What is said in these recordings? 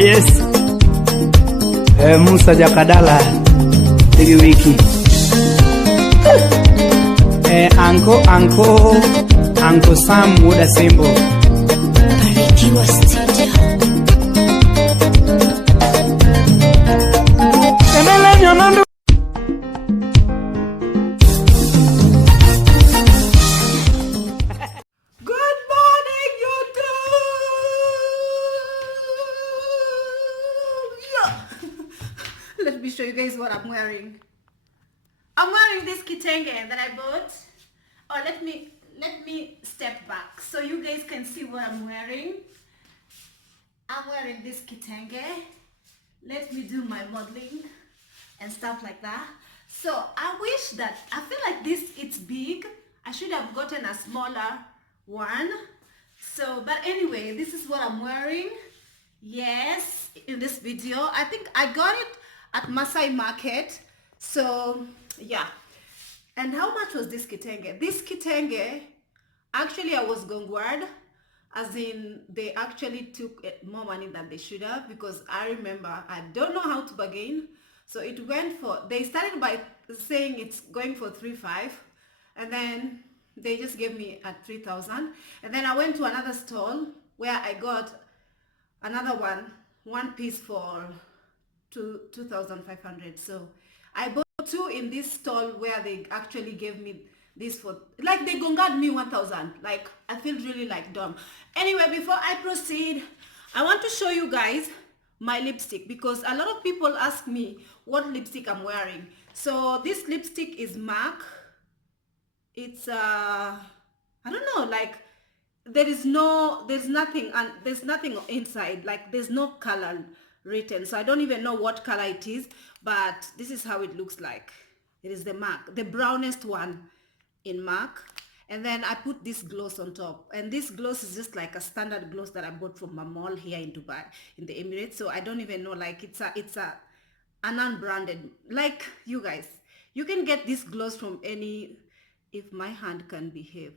yes. Musa Jakadala Tigi wiki. Uncle Sam Muda Simbo. Barikiwa Studio. Good morning, YouTube! Yeah. Let me show you guys what I'm wearing. I'm wearing this kitenge that I bought. Oh, let me step back so you guys can see what I'm wearing. I'm wearing this kitenge. Let me do my modeling and stuff like that. So I wish that, I feel like this, it's big. I should have gotten a smaller one. So, but anyway, this is what I'm wearing. Yes, in this video. I think I got it at Masai Market. So, yeah. And how much was this kitenge? This kitenge, actually I was gongward, as in they actually took more money than they should have, because I remember I don't know how to bargain. So it went for, they started by saying it's going for 3,500, and then they just gave me at 3,000. And then I went to another stall where I got another one piece for 2,500. So I bought two in this stall where they actually gave me this for, like, they gongad me 1,000. Like, I feel really like dumb. Anyway, before I proceed, I want to show you guys my lipstick, because a lot of people ask me what lipstick I'm wearing. So this lipstick is MAC. It's I don't know, like there's nothing inside, like there's no color written, so I don't even know what color it is, but this is how it looks like. It is the MAC, the brownest one in MAC. And then I put this gloss on top, and this gloss is just like a standard gloss that I bought from my mall here in Dubai, in the Emirates. So I don't even know, like it's an unbranded, like, you guys, you can get this gloss from any, if my hand can behave.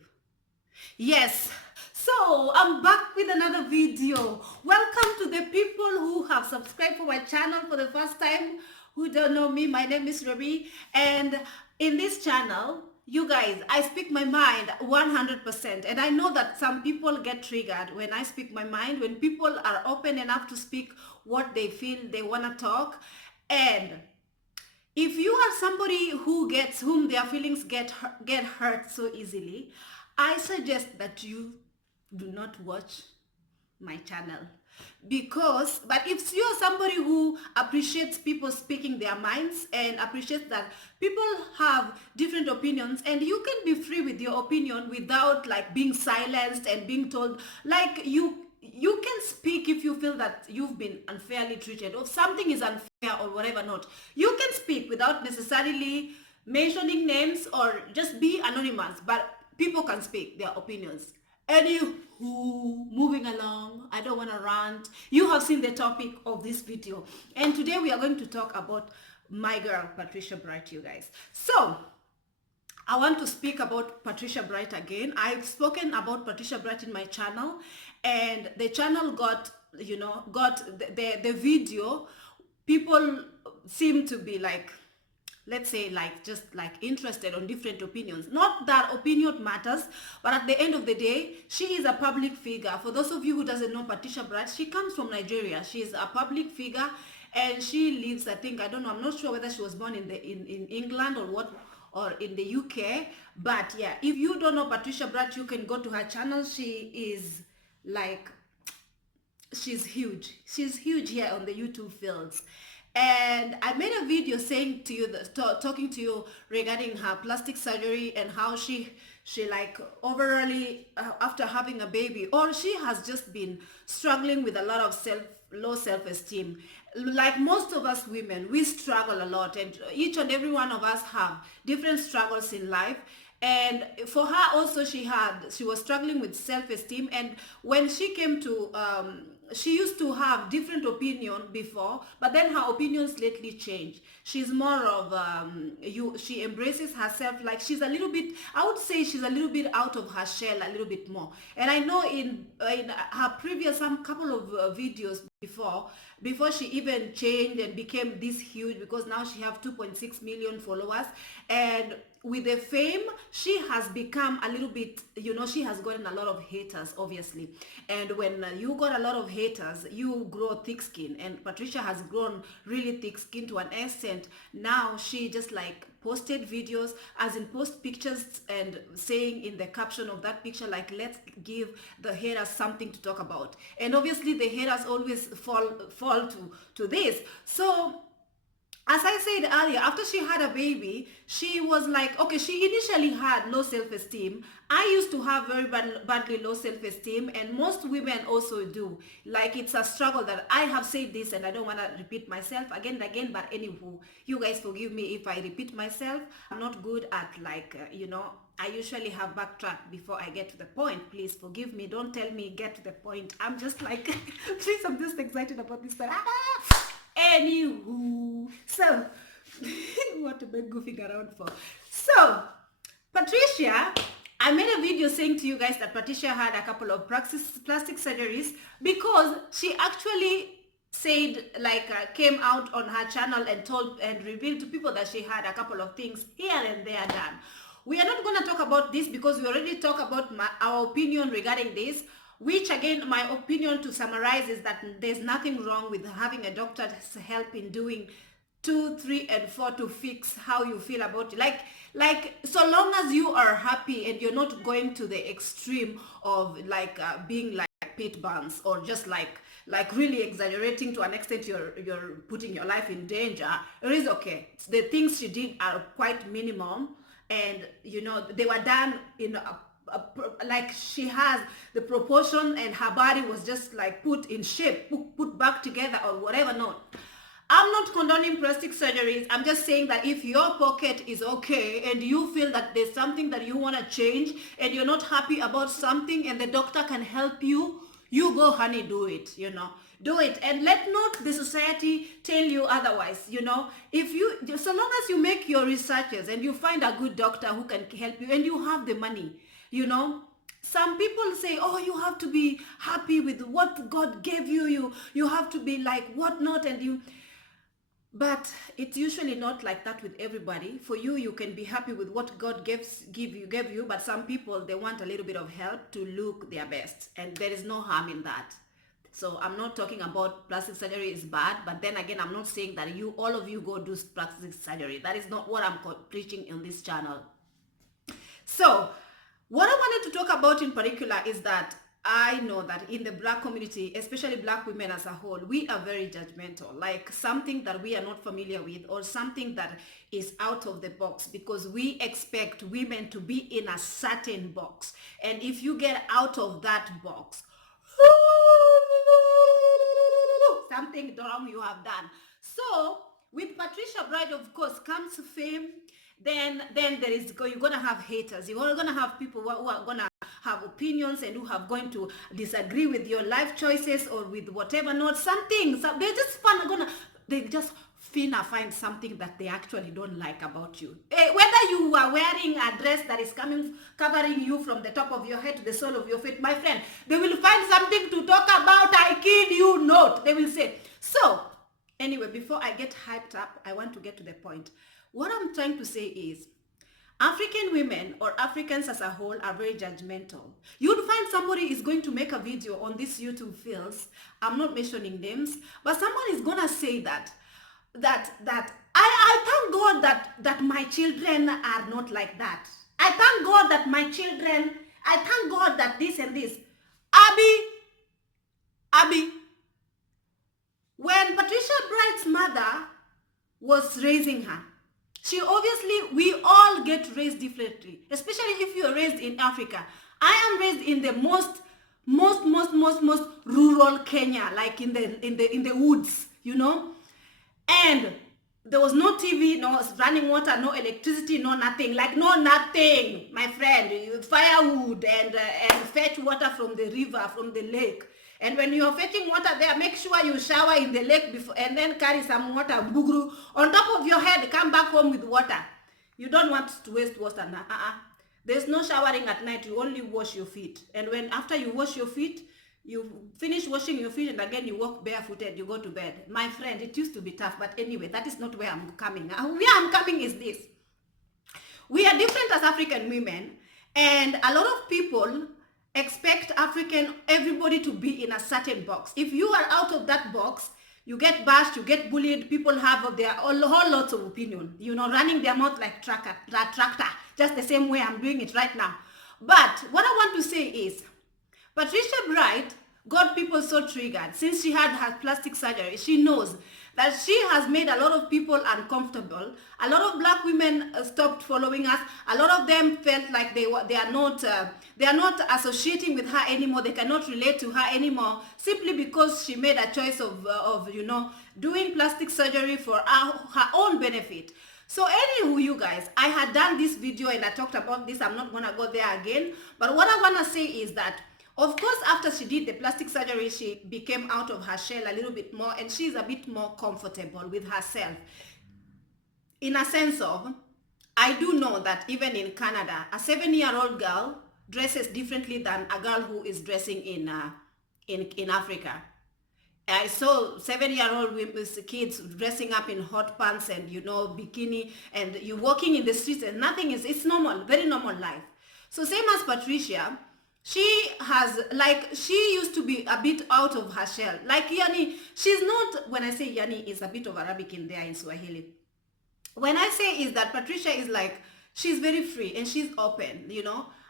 Yes, so I'm back with another video. Welcome to the people who have subscribed for my channel for the first time, who don't know me. My name is Rabi, and in this channel, you guys, I speak my mind 100%, and I know that some people get triggered when I speak my mind, when people are open enough to speak what they feel they want to talk. And if you are somebody whom their feelings get hurt so easily, I suggest that you do not watch my channel. But if you're somebody who appreciates people speaking their minds and appreciates that people have different opinions, and you can be free with your opinion without like being silenced and being told, like, you can speak if you feel that you've been unfairly treated or something is unfair or whatever not. You can speak without necessarily mentioning names, or just be anonymous, but people can speak their opinions. Anywho, moving along, I don't want to rant. You have seen the topic of this video, and today we are going to talk about my girl Patricia Bright, you guys. So I want to speak about Patricia Bright again. I've spoken about Patricia Bright in my channel, and the channel got the video. People seem to be like, let's say, like, just like interested on different opinions. Not that opinion matters, but at the end of the day, she is a public figure. For those of you who doesn't know Patricia Bright, she comes from Nigeria. She is a public figure, and she lives, I think, I don't know, I'm not sure whether she was born in England or what, or in the UK. But yeah, if you don't know Patricia Bright, you can go to her channel. She is like, she's huge. She's huge here on the YouTube fields. And I made a video saying to you, talking to you regarding her plastic surgery, and how she like overall after having a baby, or she has just been struggling with a lot of low self-esteem. Like most of us women, we struggle a lot, and each and every one of us have different struggles in life. And for her also, she was struggling with self-esteem. And when she came to she used to have different opinion before, but then her opinions lately changed. She's more of she embraces herself, like she's a little bit, I would say she's a little bit out of her shell a little bit more. And I know in her previous some couple of videos before she even changed and became this huge, because now she have 2.6 million followers, and with the fame she has become a little bit, you know, she has gotten a lot of haters, obviously. And when you got a lot of haters, you grow thick skin, and Patricia has grown really thick skin to an extent. Now she just like posted videos, as in post pictures and saying in the caption of that picture, like, let's give the haters something to talk about. And obviously the haters always fall to this. So as I said earlier, after she had a baby, she was like, okay, she initially had low self-esteem. I used to have very badly low self-esteem, and most women also do. Like, it's a struggle that I have said this, and I don't want to repeat myself again and again, but anywho, you guys forgive me if I repeat myself. I'm not good at, like, you know, I usually have backtracked before I get to the point. Please forgive me. Don't tell me get to the point. I'm just like, please, I'm just excited about this, but anywho, so what am I goofing around for? So Patricia, I made a video saying to you guys that Patricia had a couple of plastic surgeries, because she actually said, like, came out on her channel and told and revealed to people that she had a couple of things here and there done. We are not going to talk about this because we already talked about our opinion regarding this, which again, my opinion to summarize is that there's nothing wrong with having a doctor's help in doing 2, 3, and 4 to fix how you feel about it. Like so long as you are happy and you're not going to the extreme of like being like pit burns, or just like really exaggerating to an extent you're putting your life in danger, it is okay. The things she did are quite minimum, and you know, they were done in like she has the proportion, and her body was just like put in shape, put back together or whatever. No, I'm not condoning plastic surgeries. I'm just saying that if your pocket is okay and you feel that there's something that you want to change and you're not happy about something and the doctor can help you, you go, honey, do it, you know. Do it, and let not the society tell you otherwise, you know. If you, so long as you make your researches and you find a good doctor who can help you and you have the money, you know. Some people say, oh, you have to be happy with what God gave you, you have to be like whatnot, and you, but it's usually not like that with everybody. For you, you can be happy with what God gave you, but some people, they want a little bit of help to look their best, and there is no harm in that. So I'm not talking about plastic surgery is bad, but then again, I'm not saying that all of you go do plastic surgery. That is not what I'm preaching on this channel. So what I wanted to talk about in particular is that I know that in the Black community, especially Black women as a whole, we are very judgmental, like something that we are not familiar with or something that is out of the box, because we expect women to be in a certain box. And if you get out of that box, something wrong you have done. So with Patricia Bride, of course, comes fame. Then there is, you're gonna have haters. You're gonna have people who are gonna have opinions and who are going to disagree with your life choices or with whatever. Not something. So they just finna find something that they actually don't like about you. Whether you are wearing a dress that is covering you from the top of your head to the sole of your feet, my friend, they will find something to talk about. I kid you not. They will say. So anyway, before I get hyped up, I want to get to the point. What I'm trying to say is, African women or Africans as a whole are very judgmental. You'd find somebody is going to make a video on this YouTube fields. I'm not mentioning names, but someone is gonna say that I thank God that my children are not like that. I thank God that my children, I thank God that this and this. Abby, when Patricia Bride's mother was raising her, she obviously, we all get raised differently, especially if you're raised in Africa. I am raised in the most rural Kenya, like in the woods, you know. And there was no TV, no running water, no electricity, no nothing. Like no nothing, my friend. Firewood and fetch water from the river, from the lake. And when you're fetching water there, make sure you shower in the lake before, and then carry some water, bugru, on top of your head, come back home with water. You don't want to waste water. There's no showering at night, you only wash your feet. And when after you wash your feet, you finish washing your feet and again you walk barefooted, you go to bed. My friend, it used to be tough, but anyway, that is not where I'm coming. Where I'm coming is this. We are different as African women, and a lot of people expect everybody to be in a certain box. If you are out of that box, you get bashed, you get bullied, people have their whole lots of opinion, running their mouth like tractor, just the same way I'm doing it right now. But what I want to say is, Patricia Bright got people so triggered since she had her plastic surgery. She knows that she has made a lot of people uncomfortable. A lot of black women stopped following us. A lot of them felt like they are not associating with her anymore. They cannot relate to her anymore simply because she made a choice of doing plastic surgery for her own benefit. So anywho, you guys, I had done this video and I talked about this. I'm not going to go there again. But what I want to say is that, of course, after she did the plastic surgery, she became out of her shell a little bit more, and she's a bit more comfortable with herself. In a sense of, I do know that even in Canada, a 7-year-old girl dresses differently than a girl who is dressing in Africa. I saw 7-year-old kids dressing up in hot pants and, bikini, and you walking in the streets and nothing it's normal, very normal life. So same as Patricia, she used to be a bit out of her shell. Like Yani, she's not, when I say Yani, is a bit of Arabic in there in Swahili. When I say is that Patricia is like, she's very free and she's open,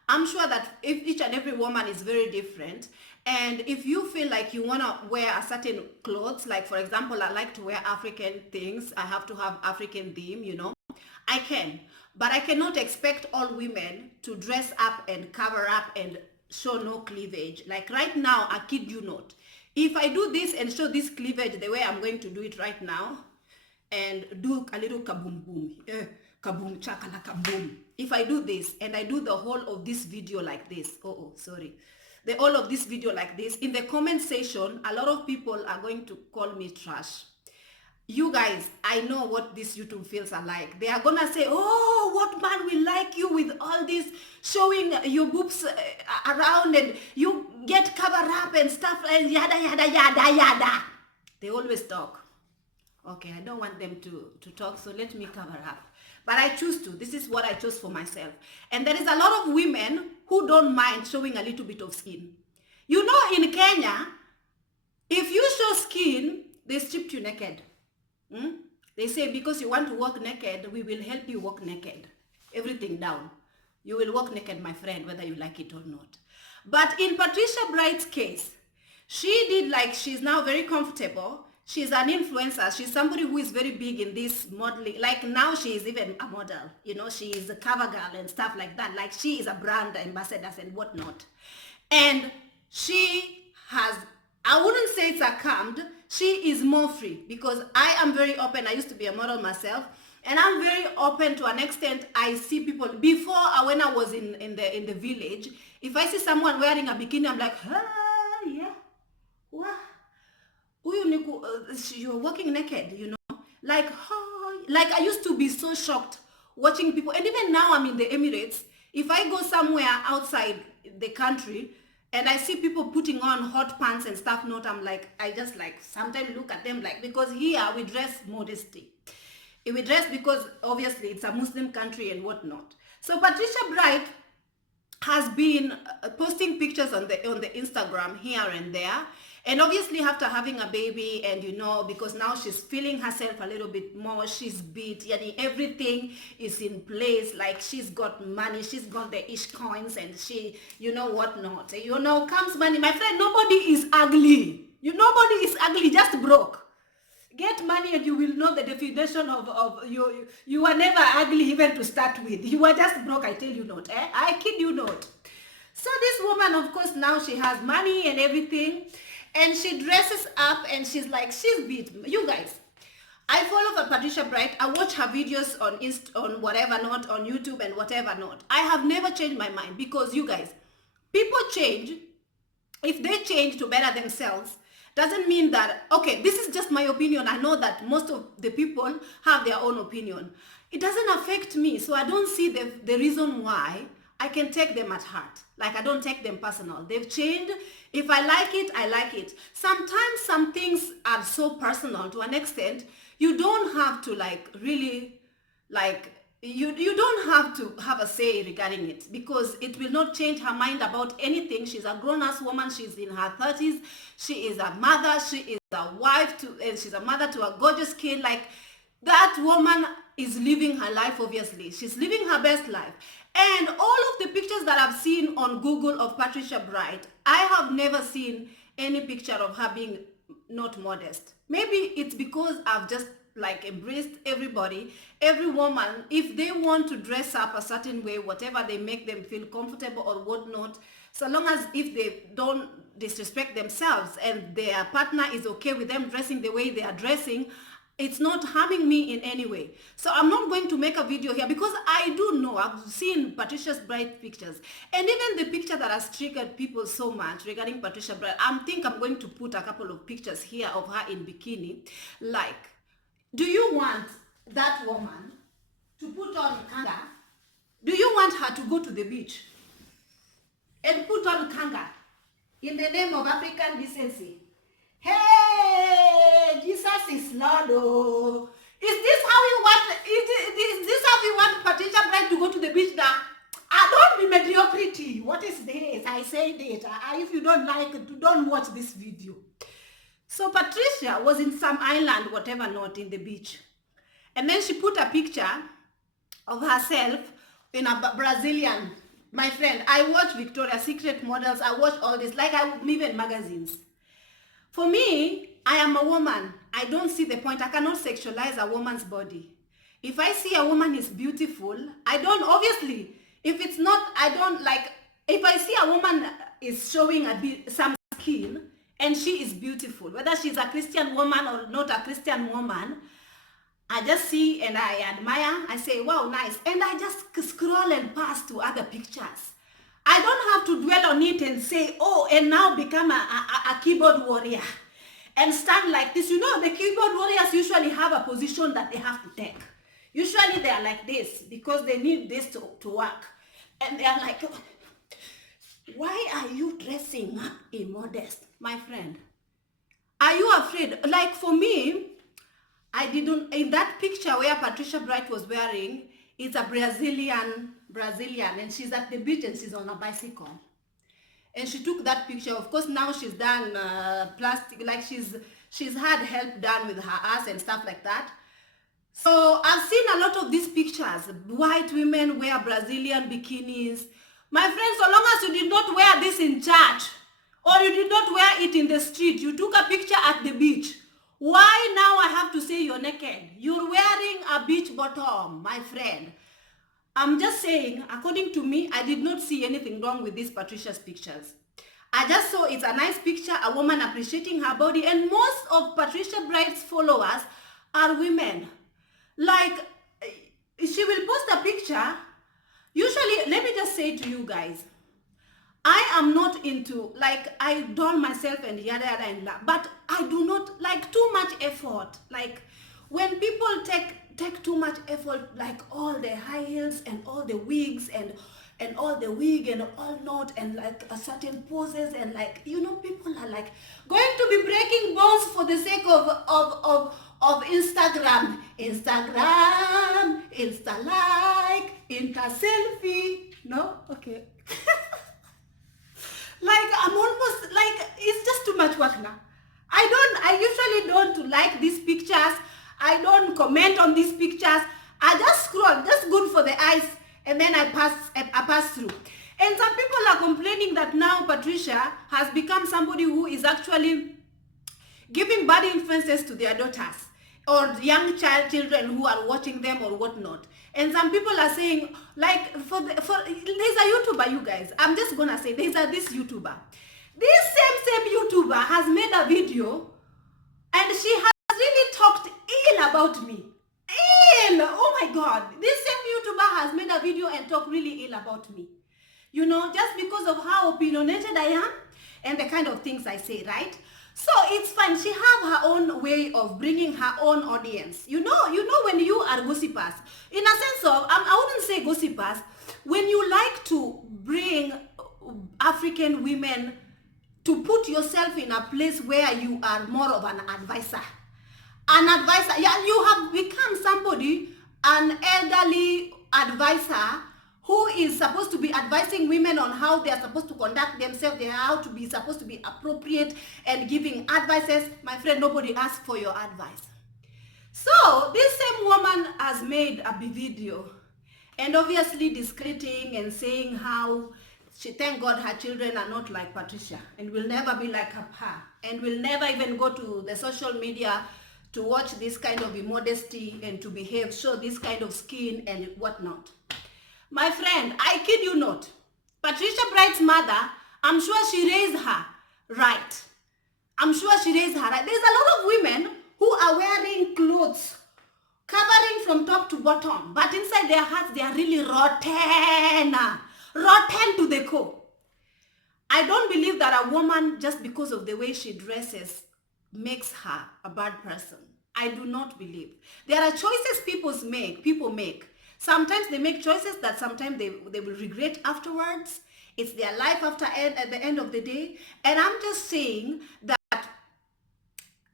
I'm sure that if each and every woman is very different, and if you feel like you want to wear a certain clothes, like for example, I like to wear African things, I have to have African theme, I can. But I cannot expect all women to dress up and cover up and show no cleavage. Like right now, I kid you not. If I do this and show this cleavage the way I'm going to do it right now, and do a little kaboom boom, kaboom chakalaka boom. If I do this and I do the whole of this video like this, the whole of this video like this, in the comment section, a lot of people are going to call me trash. You guys, I know what these YouTube feels are like. They are gonna say, oh, what man will like you with all this showing your boobs around and you get covered up and stuff and yada, yada, yada, yada. They always talk. Okay, I don't want them to talk, so let me cover up. But I choose to. This is what I chose for myself. And there is a lot of women who don't mind showing a little bit of skin. In Kenya, if you show skin, they strip you naked. They say, because you want to walk naked, we will help you walk naked. Everything down. You will walk naked, my friend, whether you like it or not. But in Patricia Bright's case, she did like, she's now very comfortable. She's an influencer. She's somebody who is very big in this modeling. Like now she is even a model. She is a cover girl and stuff like that. Like she is a brand ambassador and whatnot. And she has, I wouldn't say succumbed. She is more free because I am very open. I used to be a model myself. And I'm very open to an extent. I see people, before when I was in the village, if I see someone wearing a bikini, I'm like, yeah, wow. You're walking naked, like I used to be so shocked watching people. And even now I'm in the Emirates. If I go somewhere outside the country and I see people putting on hot pants and stuff, I'm like, I just like sometimes look at them like, because here we dress modesty. We dress because obviously it's a Muslim country and whatnot. So Patricia Bright has been posting pictures on the Instagram here and there. And obviously after having a baby and because now she's feeling herself a little bit more, she's beat, everything is in place, like she's got money, she's got the ish coins and she, whatnot. Comes money. My friend, nobody is ugly. Nobody is ugly, just broke. Get money and you will know the definition of you are never ugly even to start with. You are just broke, I tell you not. I kid you not. So this woman, of course, now she has money and everything. And she dresses up and she's like, she's beat. You guys, I follow Patricia Bright. I watch her videos on whatever not, on YouTube and whatever not. I have never changed my mind because you guys, people change if they change to better themselves, doesn't mean that, okay, this is just my opinion. I know that most of the people have their own opinion. It doesn't affect me, so I don't see the reason why I can take them at heart. Like, I don't take them personal. They've changed. If I like it, I like it. Sometimes some things are so personal to an extent, you don't have to like really like, you don't have to have a say regarding it, because it will not change her mind about anything. She's a grown-ass woman. She's in her 30s. She is a mother. She is a wife to, and she's a mother to a gorgeous kid. Like, that woman is living her life, obviously. She's living her best life. And all of the pictures that I've seen on Google of Patricia Bright, I have never seen any picture of her being not modest. Maybe it's because I've just like embraced everybody, every woman. If they want to dress up a certain way, whatever they make them feel comfortable or whatnot, so long as if they don't disrespect themselves and their partner is okay with them dressing the way they are dressing, it's not harming me in any way. So I'm not going to make a video here, because I do know, I've seen Patricia's Bright pictures, and even the picture that has triggered people so much regarding Patricia Bright, I think I'm going to put a couple of pictures here of her in bikini. Like, do you want that woman to put on kanga? Do you want her to go to the beach and put on kanga in the name of African decency? Hey, Jesus is Lord. Oh. Is this how you want? Is this how you want Patricia Bright to go to the beach now? Don't be mediocrity. What is this? I said it. If you don't like it, don't watch this video. So Patricia was in some island, whatever, not in the beach. And then she put a picture of herself in a Brazilian. My friend, I watch Victoria's Secret models. I watch all this, like I even magazines. For me, I am a woman. I don't see the point. I cannot sexualize a woman's body. If I see a woman is beautiful, I don't, obviously, if it's not, I don't like, if I see a woman is showing a bit, some skin, and she is beautiful, whether she's a Christian woman or not a Christian woman, I just see and I admire. I say, wow, nice. And I just scroll and pass to other pictures. I don't have to dwell on it and say, oh, and now become a keyboard warrior and stand like this. You know, the keyboard warriors usually have a position that they have to take. Usually they are like this because they need this to work. And they are like, why are you dressing up immodest, my friend? Are you afraid? Like, for me, I didn't, in that picture where Patricia Bright was wearing, it's a Brazilian, and she's at the beach and she's on a bicycle. And she took that picture. Of course, now she's done plastic, like she's had help done with her ass and stuff like that. So I've seen a lot of these pictures. White women wear Brazilian bikinis. My friends, so long as you did not wear this in church or you did not wear it in the street, you took a picture at the beach. Why now I have to say you're naked? You're wearing a beach bottom, my friend. I'm just saying, according to me, I did not see anything wrong with these Patricia's pictures. I just saw it's a nice picture, a woman appreciating her body, and most of Patricia Bright's followers are women. Like, she will post a picture. Usually, let me just say to you guys, I am not into, like, I doll myself and yada yada and blah, but I do not like too much effort. Like, when people take too much effort, like all the high heels and all the wigs and all the wig and all not, and like a certain poses, and like, you know, people are like going to be breaking bones for the sake of Instagram, Insta like, Insta selfie. No? Okay. Like, I'm almost like, it's just too much work now. I usually don't like these pictures. I don't comment on these pictures. I just scroll, just good for the eyes, and then I pass through. And some people are complaining that now Patricia has become somebody who is actually giving bad influences to their daughters or young children who are watching them or whatnot. And some people are saying, like, there's a YouTuber, you guys. I'm just gonna say, this YouTuber. This same YouTuber has made a video, and she has really talked ill about me. Ill! Oh my God. This same YouTuber has made a video and talked really ill about me. You know, just because of how opinionated I am and the kind of things I say, right? So it's fine. She have her own way of bringing her own audience. You know when you are gossipers, in a sense of, I wouldn't say gossipers, when you like to bring African women to put yourself in a place where you are more of an advisor. An advisor, yeah, you have become somebody, an elderly advisor who is supposed to be advising women on how they are supposed to conduct themselves, how to be supposed to be appropriate and giving advices. My friend, nobody asked for your advice. So this same woman has made a video and obviously discrediting and saying how she, thank God her children are not like Patricia and will never be like her and will never even go to the social media to watch this kind of immodesty and to behave, show this kind of skin and whatnot. My friend, I kid you not, Patricia Bright's mother, I'm sure she raised her right. I'm sure she raised her right. There's a lot of women who are wearing clothes, covering from top to bottom, but inside their hearts, they are really rotten to the core. I don't believe that a woman, just because of the way she dresses, makes her a bad person. I do not believe. There are choices people make. Sometimes they make choices that sometimes they will regret afterwards. It's their life at the end of the day. And I'm just saying that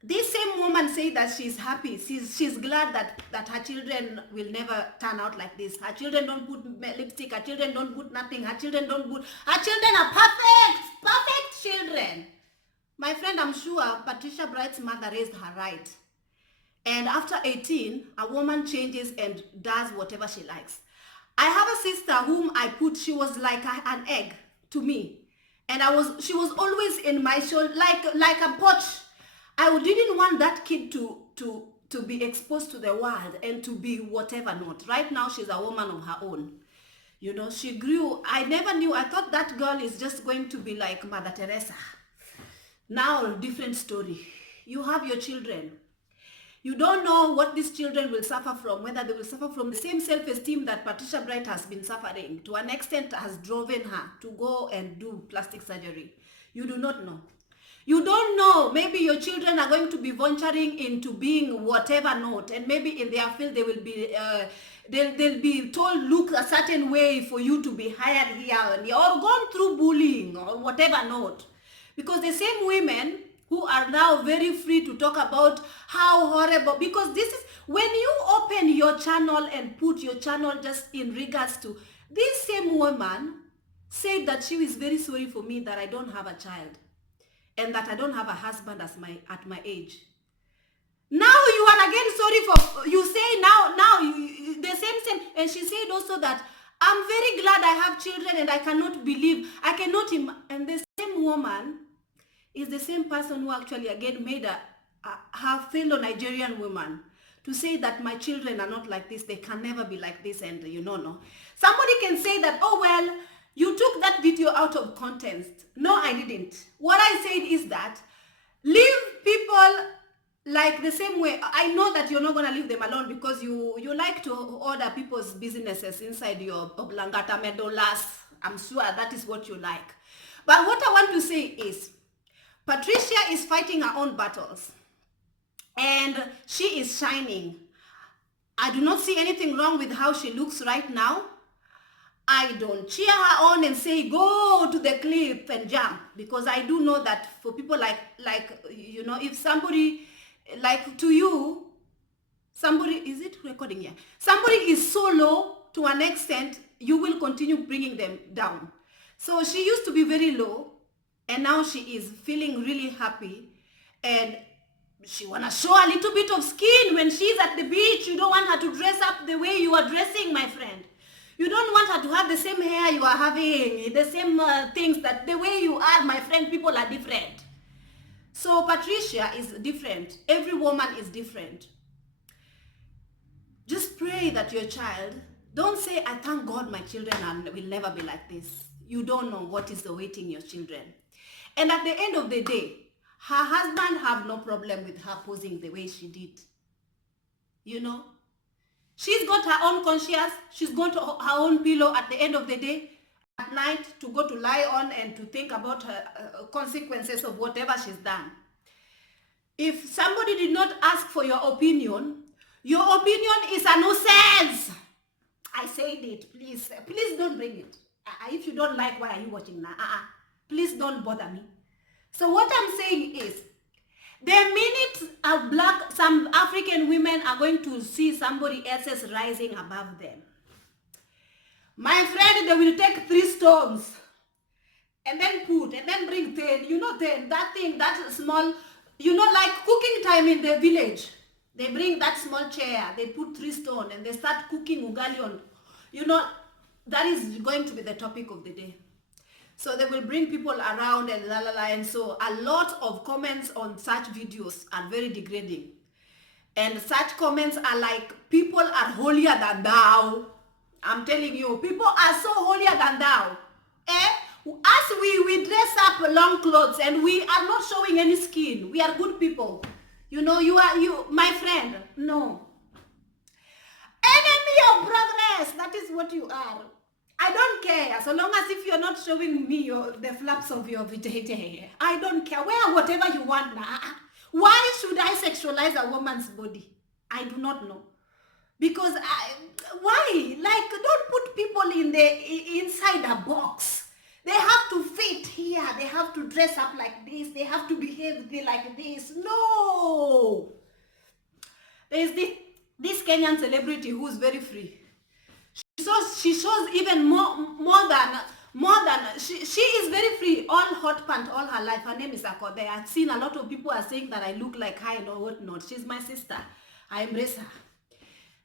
this same woman said that she's happy. She's glad that her children will never turn out like this. Her children don't put lipstick. Her children don't put nothing. Her children are perfect children. My friend, I'm sure Patricia Bright's mother raised her right. And after 18, a woman changes and does whatever she likes. I have a sister whom she was like an egg to me. And she was always in my shoulder, like a potch. I didn't want that kid to be exposed to the world and to be whatever not. Right now, she's a woman of her own. You know, she grew. I never knew. I thought that girl is just going to be like Mother Teresa. Now, different story. You have your children. You don't know what these children will suffer from, whether they will suffer from the same self-esteem that Patricia Bright has been suffering, to an extent has driven her to go and do plastic surgery. You do not know. You don't know. Maybe your children are going to be venturing into being whatever not, and maybe in their field they will be, they'll be told, look a certain way for you to be hired here, or gone through bullying or whatever not. Because the same women who are now very free to talk about how horrible, because this is, when you open your channel and put your channel just in regards to, this same woman said that she is very sorry for me that I don't have a child and that I don't have a husband at my age. Now you are again sorry for, you say now the same, and she said also that I'm very glad I have children and I cannot believe, and the same woman is the same person who actually again made her fellow Nigerian woman to say that my children are not like this, they can never be like this, and no. Somebody can say that, oh well, you took that video out of context. No, I didn't. What I said is that leave people like the same way. I know that you're not going to leave them alone because you like to order people's businesses inside your Oblangata Medolas. I'm sure that is what you like. But what I want to say is, Patricia is fighting her own battles and she is shining. I do not see anything wrong with how she looks right now. I don't cheer her on and say, go to the cliff and jump, because I do know that for people like if somebody, like to you, somebody, is it recording here? Somebody is so low to an extent, you will continue bringing them down. So she used to be very low, and now she is feeling really happy, and she want to show a little bit of skin when she's at the beach. You don't want her to dress up the way you are dressing, my friend. You don't want her to have the same hair you are having, the same things, that the way you are, my friend, people are different. So Patricia is different. Every woman is different. Just pray that your child, don't say, I thank God my children will never be like this. You don't know what is awaiting your children. And at the end of the day, her husband have no problem with her posing the way she did. You know? She's got her own conscience. She's got her own pillow at the end of the day. at night to go to lie on and to think about her consequences of whatever she's done. If somebody did not ask for your opinion is a nuisance. I said it. Please don't bring it. If you don't like, why are you watching now? Please don't bother me. So what I'm saying is, the minute some African women are going to see somebody else's rising above them, my friend, they will take 3 stones and then bring 10. You know, 10, that thing, that small, like cooking time in the village. They bring that small chair, they put 3 stones and they start cooking ugali on. That is going to be the topic of the day. So they will bring people around and and so a lot of comments on such videos are very degrading. And such comments are like, people are holier than thou. I'm telling you, people are so holier than thou. As we dress up long clothes and we are not showing any skin, we are good people. You my friend, no. Enemy of progress, that is what you are. I don't care, so long as if you're not showing me the flaps of your vajayjay. I don't care. Wear whatever you want now. Why should I sexualize a woman's body? I do not know. Because why? Like, don't put people inside a box. They have to fit here. They have to dress up like this. They have to behave like this. No. There is this Kenyan celebrity who is very free. She shows even more than she is very free, all hot pant all her life. Her name is Akode. I've seen a lot of people are saying that I look like her and whatnot. She's my sister. I embrace her.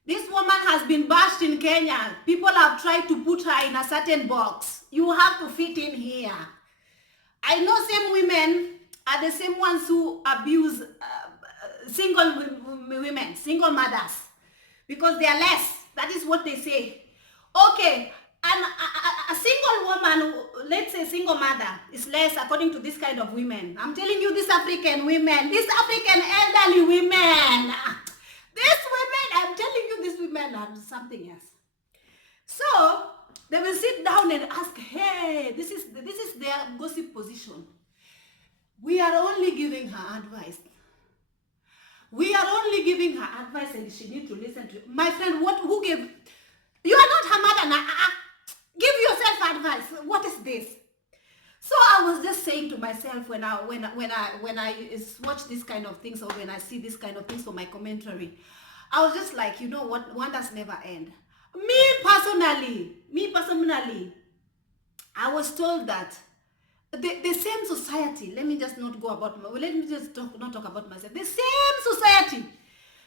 This woman has been bashed in Kenya. People have tried to put her in a certain box. You have to fit in here. I know same women are the same ones who abuse single women, single mothers, because they are less. That is what they say. Okay, and a single woman, let's say single mother, is less according to this kind of women. I'm telling you, these African women, these African elderly women, these women, I'm telling you, these women are something else. So they will sit down and ask, hey, this is their gossip position. We are only giving her advice. We are only giving her advice and she needs to listen to it. My friend, who gave? You are not her mother now. Give yourself advice. What is this? So I was just saying to myself when I watch this kind of things, or when I see this kind of things for my commentary, I was just like, you know what? Wonders never end. Me personally, I was told that the same society, let me just not talk about myself. The same society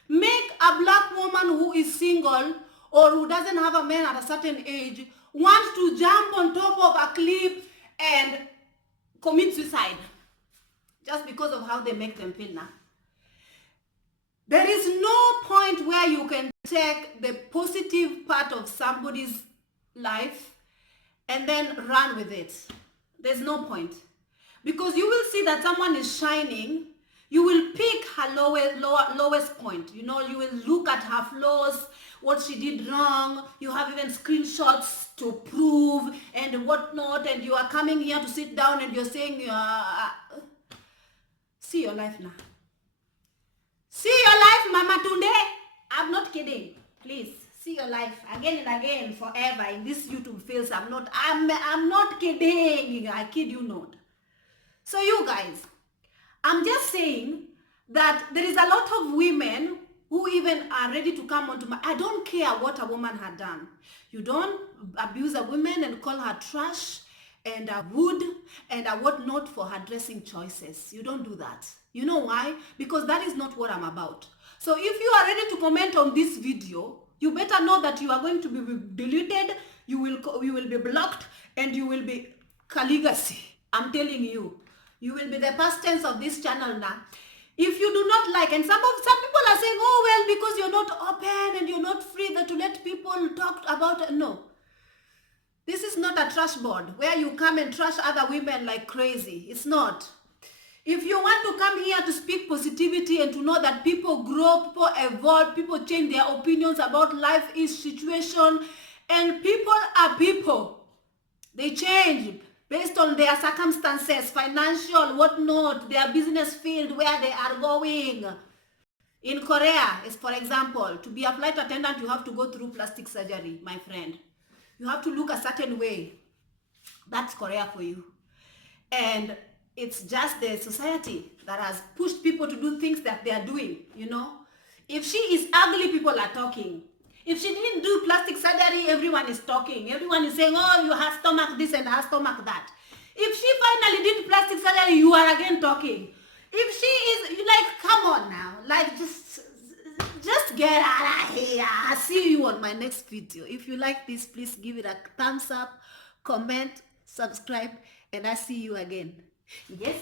make a black woman who is single or who doesn't have a man at a certain age want to jump on top of a cliff and commit suicide just because of how they make them feel now. There is no point where you can take the positive part of somebody's life and then run with it. There's no point. Because you will see that someone is shining, you will pick her lowest point. You will look at her flaws, what she did wrong. You have even screenshots to prove and whatnot, and you are coming here to sit down and you're saying, see your life now. See your life, Mama Tunde. I'm not kidding. Please, see your life again and again, forever in this YouTube fields. I'm not kidding. I kid you not. So you guys, I'm just saying that there is a lot of women who even are ready to come onto I don't care what a woman had done. You don't abuse a woman and call her trash and a wood and a whatnot for her dressing choices. You don't do that. You know why? Because that is not what I'm about. So if you are ready to comment on this video, you better know that you are going to be deleted, you will be blocked, and you will be calligraphy. I'm telling you. You will be the past tense of this channel now. If you do not like, and some people are saying, oh well, because you're not open and you're not free to let people talk about it. No. This is not a trash board where you come and trash other women like crazy. It's not. If you want to come here to speak positivity and to know that people grow, people evolve, people change their opinions about life, is situation, and people are people. They change based on their circumstances, financial, whatnot, their business field, where they are going. In Korea, is for example, to be a flight attendant, you have to go through plastic surgery, my friend. You have to look a certain way. That's Korea for you. And it's just the society that has pushed people to do things that they are doing, you know. If she is ugly, people are talking. If she didn't do plastic surgery, everyone is talking. Everyone is saying, oh, you have stomach this and have stomach that. If she finally did plastic surgery, you are again talking. If she is, you like, come on now. Like, just get out of here. I'll see you on my next video. If you like this, please give it a thumbs up, comment, subscribe, and I'll see you again. Yes,